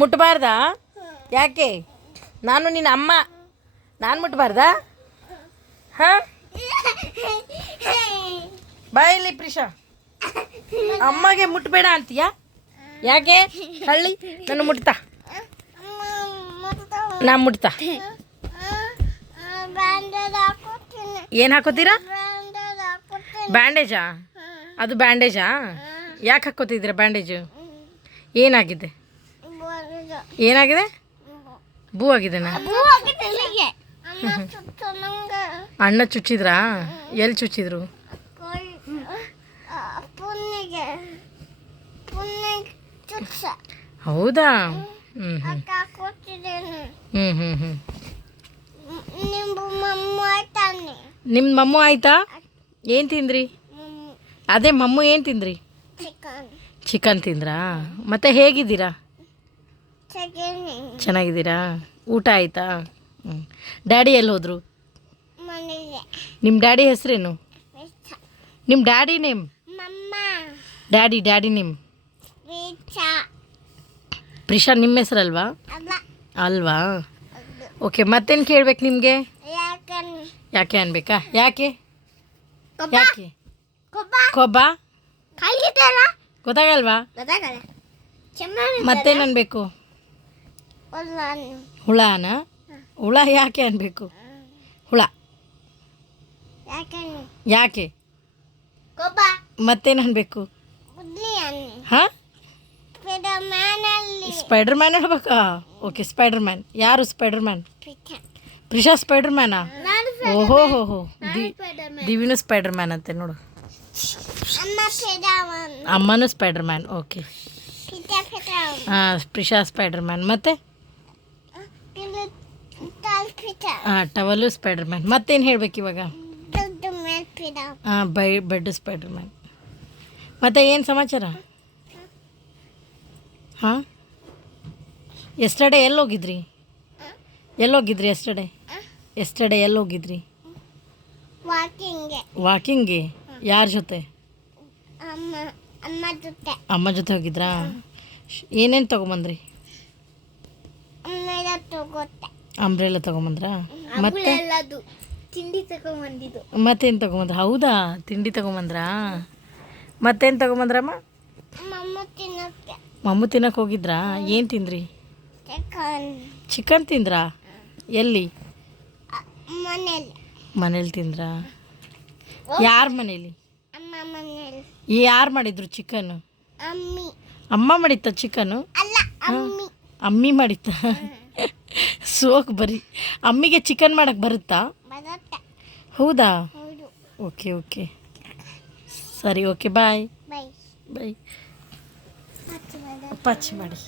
ಮುಟ್ಟಬಾರ್ದಾ? ಯಾಕೆ? ನಾನು ನಿನ್ನ ಅಮ್ಮ, ನಾನು ಮುಟ್ಟಬಾರ್ದಾ? ಹಾಂ, ಬಾಯಲ್ಲಿ ಪ್ರಿಷಾ, ಅಮ್ಮಗೆ ಮುಟ್ಟಬೇಡ ಅಂತೀಯಾ? ಯಾಕೆ ಹಳ್ಳಿ ನನ್ನ ಮುಟ್ತಾ? ನಾ ಮುಟ್ತಾ? ಏನು ಹಾಕೋತೀರಾ? ಬ್ಯಾಂಡೇಜಾ? ಅದು ಬ್ಯಾಂಡೇಜಾ? ಯಾಕೆ ಹಾಕೋತಿದ್ದೀರಾ ಬ್ಯಾಂಡೇಜು? ಏನಾಗಿದೆ? ಏನಾಗಿದೆ? ಬೂ ಆಗಿದೆನಾ? ಅಣ್ಣ ಚುಚ್ಚಿದ್ರಾ? ಎಲ್ಲಿ ಚುಚ್ಚಿದ್ರು? ಹೌದಾ? ಹ್ಞೂ ಹ್ಞೂ ಹ್ಞೂ ಹ್ಞೂ ಹ್ಞೂ ನಿಮ್ಮ ಮಮ್ಮು ಆಯ್ತಾ? ಏನು ತಿಂದ್ರಿ? ಅದೇ ಮಮ್ಮು ಏನು ತಿಂದ್ರಿ? ಚಿಕನ್ ತಿಂದ್ರಾ? ಮತ್ತೆ ಹೇಗಿದ್ದೀರಾ? ಚೆನ್ನಾಗಿದ್ದೀರಾ? ಊಟ ಆಯಿತಾ? ಹ್ಞೂ. ಡ್ಯಾಡಿ ಎಲ್ಲಿ ಹೋದರು? ನಿಮ್ಮ ಡ್ಯಾಡಿ ಹೆಸರೇನು? ನಿಮ್ಮ daddy name? Daddy name? Prisha ನಿಮ್ಮ ಹೆಸರಲ್ವಾ? ಅಲ್ವಾ? ಓಕೆ, ಮತ್ತೇನು ಕೇಳ್ಬೇಕು ನಿಮಗೆ? ಯಾಕೆ ಅನ್ಬೇಕಾ? ಯಾಕೆ ಯಾಕೆ ಕೊಬ್ಬ ಗೊತ್ತಾಗಲ್ವಾ? ಮತ್ತೇನು ಅನ್ಬೇಕು? ಹುಳನ? ಹುಳ ಯಾಕೆ ಅನ್ಬೇಕು? ಹುಳ ಯಾಕೆ? ಮತ್ತೇನು ಅನ್ಬೇಕು? ಹಾಂ, ಸ್ಪೈಡರ್ ಮ್ಯಾನ್ ಹೇಳ್ಬೇಕಾ? Okay, Spider Man. ಯಾರು ಸ್ಪೈಡರ್ ಮ್ಯಾನ್? ಪ್ರಿಷಾ ಸ್ಪೈಡರ್ ಮ್ಯಾನಾ? ಓಹೋ ಹೋ ಹೋ, ದಿವಿನೂ ಸ್ಪೈಡರ್ ಮ್ಯಾನ್ ಅಂತೆ ನೋಡು. ಅಮ್ಮನೂ ಸ್ಪೈಡರ್ ಮ್ಯಾನ್. ಓಕೆ, ಹಾಂ, ಪ್ರಿಷಾ ಸ್ಪೈಡರ್ ಮ್ಯಾನ್. ಮತ್ತೆ ಹಾಂ, ಟವಲು ಸ್ಪೈಡರ್ ಮ್ಯಾನ್. ಮತ್ತೇನು ಹೇಳ್ಬೇಕು ಇವಾಗ? ಹಾಂ, ಬೆಡ್ ಸ್ಪೈಡರ್ ಮ್ಯಾನ್. ಮತ್ತೆ ಏನು ಸಮಾಚಾರ? ಹಾಂ, ಎಸ್ಟರ್ಡೇ ಎಲ್ಲೋಗಿದ್ರಿ? ಎಸ್ಟರ್ಡೇ ಎಲ್ಲೋಗಿದ್ರಿ? ವಾಕಿಂಗ್ಗೆ. ಯಾರ ಜೊತೆ? ಅಮ್ಮ ಜೊತೆ ಹೋಗಿದ್ರಾ? ಏನೇನು ತೊಗೊಂಬಂದ್ರಿ? ಅಂಬ್ರೆಲ್ಲ ತೊಗೊಂಬಂದ್ರಾ? ಮತ್ತೆ ಮತ್ತೇನು ತೊಗೊಂಬಂದ್ರ? ಹೌದಾ, ತಿಂಡಿ ತೊಗೊಂಬಂದ್ರಾ? ಮತ್ತೇನು ತೊಗೊಂಬಂದ್ರಮ್ಮ? ಮಮ್ಮು ತಿನ್ನಕ್ಕೆ ಹೋಗಿದ್ರಾ? ಏನು ತಿಂದ್ರಿ? ಚಿಕನ್ ತಿಂದ್ರಾ? ಎಲ್ಲಿ? ಮನೇಲಿ ತಿಂದ್ರಾ? ಯಾರ ಮನೇಲಿ? ಯಾರು ಮಾಡಿದ್ರು ಚಿಕನ್ನು? ಅಮ್ಮ ಮಾಡಿತ್ತ ಚಿಕನ್ನು? ಅಮ್ಮಿ ಮಾಡಿತ್ತ? ಸೋಕ್ ಬರೀ. ಅಮ್ಮಿಗೆ ಚಿಕನ್ ಮಾಡಕ್ಕೆ ಬರುತ್ತಾ? ಹೌದಾ? ಓಕೆ ಓಕೆ, ಸರಿ, ಓಕೆ, ಬಾಯ್. ಬಾಯ್. ಪಚ್ ಮಾಡಿ.